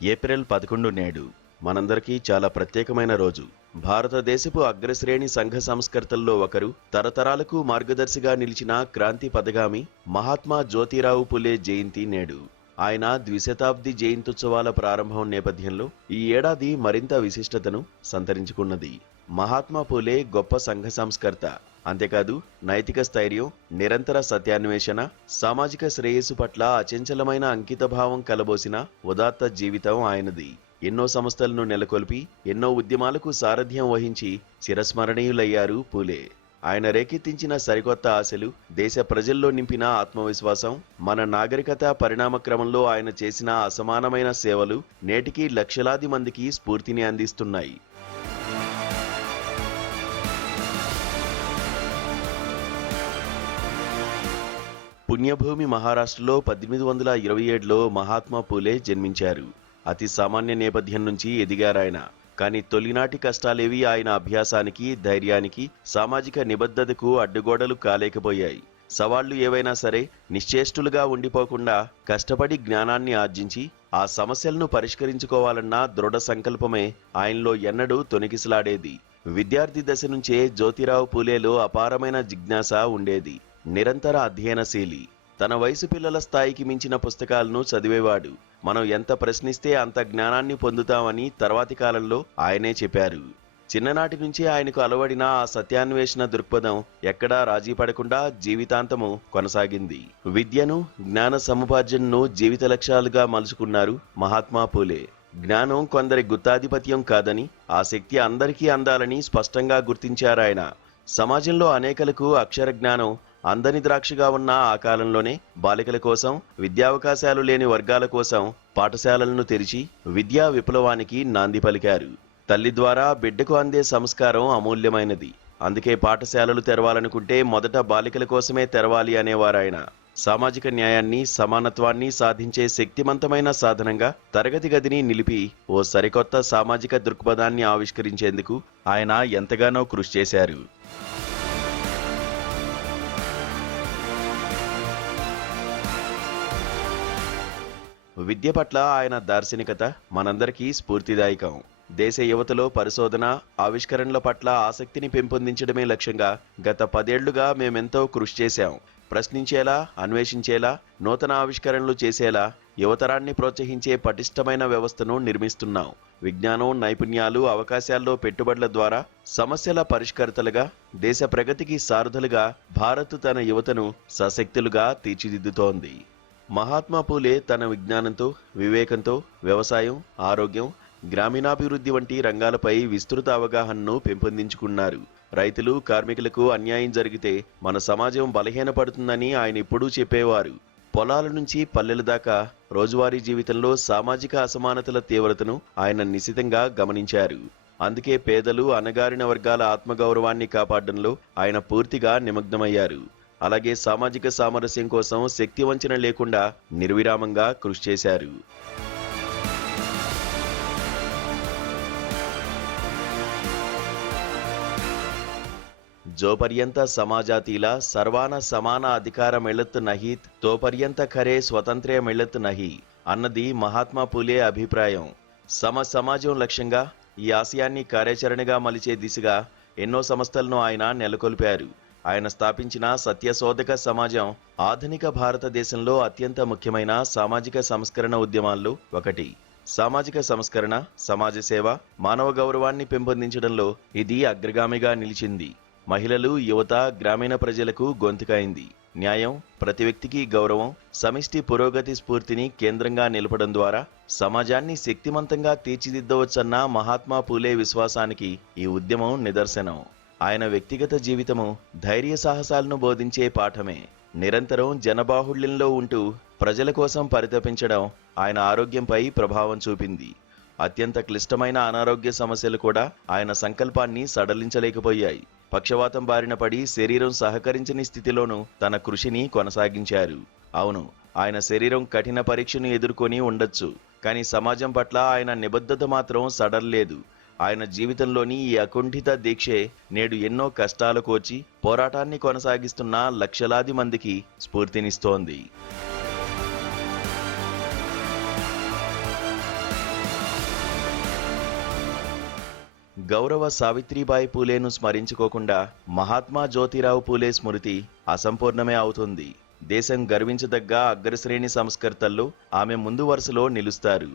April 11 నేడు మనందరికీ చాలా ప్రత్యేకమైన రోజు. భారతదేశపు అగ్రశ్రేణి సంఘ సంస్కర్తల్లో ఒకరు, తరతరాలకు మార్గదర్శిగా నిలిచిన క్రాంతి పథగామి మహాత్మా జ్యోతిరావు పులే జయంతి నేడు. ఆయన ద్విశతాబ్ది జయంత్యుత్సవాల ప్రారంభం నేపథ్యంలో ఈ ఏడాది మరింత విశిష్టతను సంతరించుకున్నది. మహాత్మా పూలే గొప్ప సంఘ సంస్కర్త. అంతేకాదు నైతిక స్థైర్యం, నిరంతర సత్యాన్వేషణ, సామాజిక శ్రేయస్సు పట్ల అచంచలమైన అంకితభావం కలబోసిన ఉదాత్త జీవితం ఆయనది. ఎన్నో సంస్థలను నెలకొల్పి ఎన్నో ఉద్యమాలకు సారథ్యం వహించి చిరస్మరణీయులయ్యారు పూలే. ఆయన రేకెత్తించిన సరికొత్త ఆశలు, దేశ ప్రజల్లో నింపిన ఆత్మవిశ్వాసం, మన నాగరికత పరిణామ క్రమంలో ఆయన చేసిన అసమానమైన సేవలు నేటికీ లక్షలాది మందికి స్ఫూర్తిని అందిస్తున్నాయి. పుణ్యభూమి మహారాష్ట్రలో 1827లో మహాత్మా పూలే జన్మించారు. అతి సామాన్య నేపథ్యం నుంచి ఎదిగారాయన. కానీ తొలినాటి కష్టాలేవి ఆయన అభ్యాసానికి, ధైర్యానికి, సామాజిక నిబద్ధతకు అడ్డుగోడలు కాలేకపోయాయి. సవాళ్లు ఏవైనా సరే నిశ్చేష్టులుగా ఉండిపోకుండా కష్టపడి జ్ఞానాన్ని ఆర్జించి ఆ సమస్యలను పరిష్కరించుకోవాలన్న దృఢ సంకల్పమే ఆయనలో ఎన్నడూ తొణికిసలాడేది. విద్యార్థి దశ నుంచే జ్యోతిరావు పూలేలో అపారమైన జిజ్ఞాస ఉండేది. నిరంతర అధ్యయనశీలి. తన వయసు పిల్లల స్థాయికి మించిన పుస్తకాలను చదివేవాడు. మనం ఎంత ప్రశ్నిస్తే అంత జ్ఞానాన్ని పొందుతామని తర్వాతి కాలంలో ఆయనే చెప్పారు. చిన్ననాటి నుంచి ఆయనకు అలవడిన ఆ సత్యాన్వేషణ దృక్పథం ఎక్కడా రాజీ పడకుండా జీవితాంతము కొనసాగింది. విద్యను, జ్ఞాన సముపార్జనను జీవిత లక్ష్యాలుగా మలుచుకున్నారు మహాత్మా పూలే. జ్ఞానం కొందరి గుత్తాధిపత్యం కాదని, ఆ శక్తి అందరికీ అందాలని స్పష్టంగా గుర్తించారాయన. సమాజంలో అనేకలకు అక్షర జ్ఞానం అందని ద్రాక్షగా ఉన్న ఆ కాలంలోనే బాలికల కోసం, విద్యావకాశాలు లేని వర్గాల కోసం పాఠశాలలను తెరిచి విద్యా విప్లవానికి నాంది పలికారు. తల్లి ద్వారా బిడ్డకు అందే సంస్కారం అమూల్యమైనది. అందుకే పాఠశాలలు తెరవాలనుకుంటే మొదట బాలికల కోసమే తెరవాలి అనేవారాయన. సామాజిక న్యాయాన్ని, సమానత్వాన్ని సాధించే శక్తిమంతమైన సాధనంగా తరగతి గదిని నిలిపి ఓ సరికొత్త సామాజిక దృక్పథాన్ని ఆవిష్కరించేందుకు ఆయన ఎంతగానో కృషి చేశారు. విద్య పట్ల ఆయన దార్శనికత మనందరికీ స్ఫూర్తిదాయకం. దేశ యువతలో పరిశోధన, ఆవిష్కరణల పట్ల ఆసక్తిని పెంపొందించడమే లక్ష్యంగా గత 10 ఏళ్లుగా మేమెంతో కృషి చేశాం. ప్రశ్నించేలా, అన్వేషించేలా, నూతన ఆవిష్కరణలు చేసేలా యువతరాన్ని ప్రోత్సహించే పటిష్టమైన వ్యవస్థను నిర్మిస్తున్నాం. విజ్ఞానం, నైపుణ్యాలు, అవకాశాల్లో పెట్టుబడుల ద్వారా సమస్యల పరిష్కర్తలుగా, దేశ ప్రగతికి సారథులుగా భారత్ తన యువతను సశక్తులుగా తీర్చిదిద్దుతోంది. మహాత్మా పూలే తన విజ్ఞానంతో, వివేకంతో వ్యవసాయం, ఆరోగ్యం, గ్రామీణాభివృద్ధి వంటి రంగాలపై విస్తృత అవగాహనను పెంపొందించుకున్నారు. రైతులు, కార్మికులకు అన్యాయం జరిగితే మన సమాజం బలహీనపడుతుందని ఆయన ఎప్పుడూ చెప్పేవారు. పొలాల నుంచి పల్లెల దాకా రోజువారీ జీవితంలో సామాజిక అసమానతల తీవ్రతను ఆయన నిశితంగా గమనించారు. అందుకే పేదలు, అణగారిన వర్గాల ఆత్మగౌరవాన్ని కాపాడడంలో ఆయన పూర్తిగా నిమగ్నమయ్యారు. అలాగే సామాజిక సామరస్యం కోసం శక్తి వంచన లేకుండా నిర్విరామంగా కృషి చేశారు. జోపర్యంత సమాజాతీల సర్వాన సమాన అధికార మిళత్ నహీత్, తోపర్యంత ఖరే స్వతంత్ర్య మిళత్ నహి అన్నది మహాత్మా పూలే అభిప్రాయం. సమాజం లక్ష్యంగా ఈ ఆశయాన్ని కార్యాచరణగా మలిచే దిశగా ఎన్నో సంస్థలను ఆయన నెలకొల్పారు. ఆయన స్థాపించిన సత్యశోధక సమాజం ఆధునిక భారతదేశంలో అత్యంత ముఖ్యమైన సామాజిక సంస్కరణ ఉద్యమాల్లో ఒకటి. సామాజిక సంస్కరణ, సమాజ సేవ, మానవ గౌరవాన్ని పెంపొందించడంలో ఇది అగ్రగామిగా నిలిచింది. మహిళలు, యువత, గ్రామీణ ప్రజలకు గొంతుకైంది. న్యాయం, ప్రతి వ్యక్తికి గౌరవం, సమిష్టి పురోగతి స్ఫూర్తిని కేంద్రంగా నిలపడం ద్వారా సమాజాన్ని శక్తిమంతంగా తీర్చిదిద్దవచ్చన్న మహాత్మా పూలే విశ్వాసానికి ఈ ఉద్యమం నిదర్శనం. ఆయన వ్యక్తిగత జీవితము ధైర్య సాహసాలను బోధించే పాఠమే. నిరంతరం జనబాహుళ్యంలో ఉంటూ ప్రజల కోసం పరితపించడం ఆయన ఆరోగ్యంపై ప్రభావం చూపింది. అత్యంత క్లిష్టమైన అనారోగ్య సమస్యలు కూడా ఆయన సంకల్పాన్ని సడలించలేకపోయాయి. పక్షవాతం బారిన పడి శరీరం సహకరించని స్థితిలోనూ తన కృషిని కొనసాగించారు. అవును, ఆయన శరీరం కఠిన పరీక్షను ఎదుర్కొని ఉండొచ్చు, కానీ సమాజం పట్ల ఆయన నిబద్ధత మాత్రం సడల్లేదు. ఆయన జీవితంలోని ఈ అకుంఠిత దీక్షే నేడు ఎన్నో కష్టాలు కోర్చి పోరాటాన్ని కొనసాగిస్తున్న లక్షలాది మందికి స్ఫూర్తినిస్తోంది. గౌరవ సావిత్రిబాయి పూలేను స్మరించుకోకుండా మహాత్మా జ్యోతిరావు పూలే స్మృతి అసంపూర్ణమే అవుతుంది. దేశం గర్వించదగ్గ అగ్రశ్రేణి సంస్కర్తల్లో ఆమె ముందు వరుసలో నిలుస్తారు.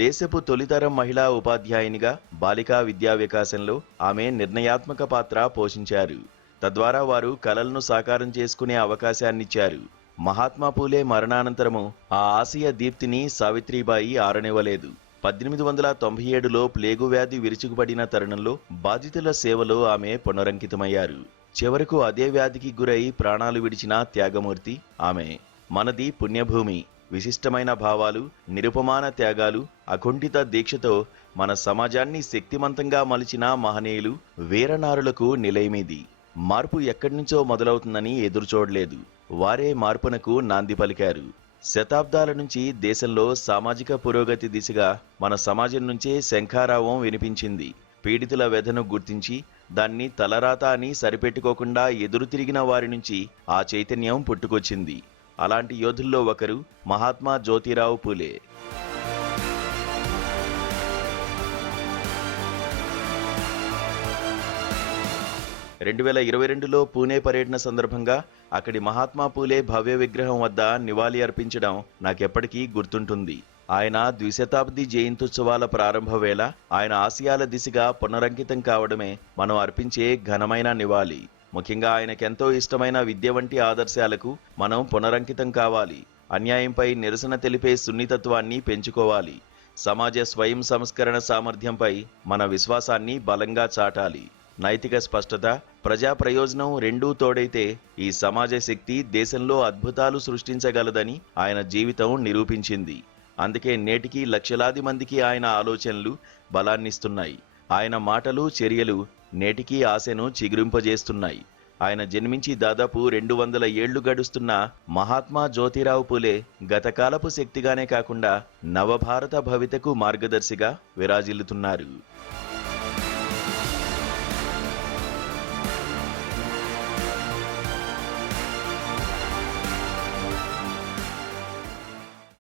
దేశపు తొలితరం మహిళా ఉపాధ్యాయునిగా బాలికా విద్యా వికాసంలో ఆమె నిర్ణయాత్మక పాత్ర పోషించారు. తద్వారా వారు కలలను సాకారం చేసుకునే అవకాశాన్నిచ్చారు. మహాత్మా పూలే మరణానంతరము ఆ ఆశయ దీప్తిని సావిత్రిబాయి ఆరనివ్వలేదు. 1897లో ప్లేగు వ్యాధి విరుచుకుపడిన తరుణంలో బాధితుల సేవలో ఆమె పునరంకితమయ్యారు. చివరకు అదే వ్యాధికి గురై ప్రాణాలు విడిచిన త్యాగమూర్తి ఆమె. మనది పుణ్యభూమి. విశిష్టమైన భావాలు, నిరుపమాన త్యాగాలు, అకుంఠిత దీక్షతో మన సమాజాన్ని శక్తిమంతంగా మలిచిన మహనీయులు, వీరనారులకు నిలయమిది. మార్పు ఎక్కడి నుంచో మొదలవుతుందని ఎదురుచూడలేదు. వారే మార్పునకు నాంది పలికారు. శతాబ్దాల నుంచి దేశంలో సామాజిక పురోగతి దిశగా మన సమాజం నుంచే శంఖారావం వినిపించింది. పీడితుల వ్యధను గుర్తించి దాన్ని తలరాత అని సరిపెట్టుకోకుండా ఎదురు తిరిగిన వారి నుంచి ఆ చైతన్యం పుట్టుకొచ్చింది. అలాంటి యోధుల్లో ఒకరు మహాత్మా జ్యోతిరావు పూలే. 2022లో పూణే పర్యటన సందర్భంగా అక్కడి మహాత్మా పూలే భవ్య విగ్రహం వద్ద నివాళి అర్పించడం నాకెప్పటికీ గుర్తుంటుంది. ఆయన ద్విశతాబ్ది జయంత్యుత్సవాల ప్రారంభ వేళ ఆయన ఆశయాల దిశగా పునరంకితం కావడమే మనం అర్పించే ఘనమైన నివాళి. ముఖ్యంగా ఆయనకెంతో ఇష్టమైన విద్య వంటి ఆదర్శాలకు మనం పునరంకితం కావాలి. అన్యాయంపై నిరసన తెలిపే సున్నితత్వాన్ని పెంచుకోవాలి. సమాజ స్వయం సంస్కరణ సామర్థ్యంపై మన విశ్వాసాన్ని బలంగా చాటాలి. నైతిక స్పష్టత, ప్రజా ప్రయోజనం రెండూ తోడైతే ఈ సమాజ శక్తి దేశంలో అద్భుతాలు సృష్టించగలదని ఆయన జీవితం నిరూపించింది. అందుకే నేటికి లక్షలాది మందికి ఆయన ఆలోచనలు బలాన్నిస్తున్నాయి. ఆయన మాటలు, చర్యలు నేటికి ఆశను చిగురింపజేస్తున్నాయి. ఆయన జన్మించి దాదాపు 200 ఏళ్లు గడుస్తున్న మహాత్మా జ్యోతిరావు పూలే గతకాలపు శక్తిగానే కాకుండా నవభారత భవితకు మార్గదర్శిగా విరాజిల్లుతున్నారు.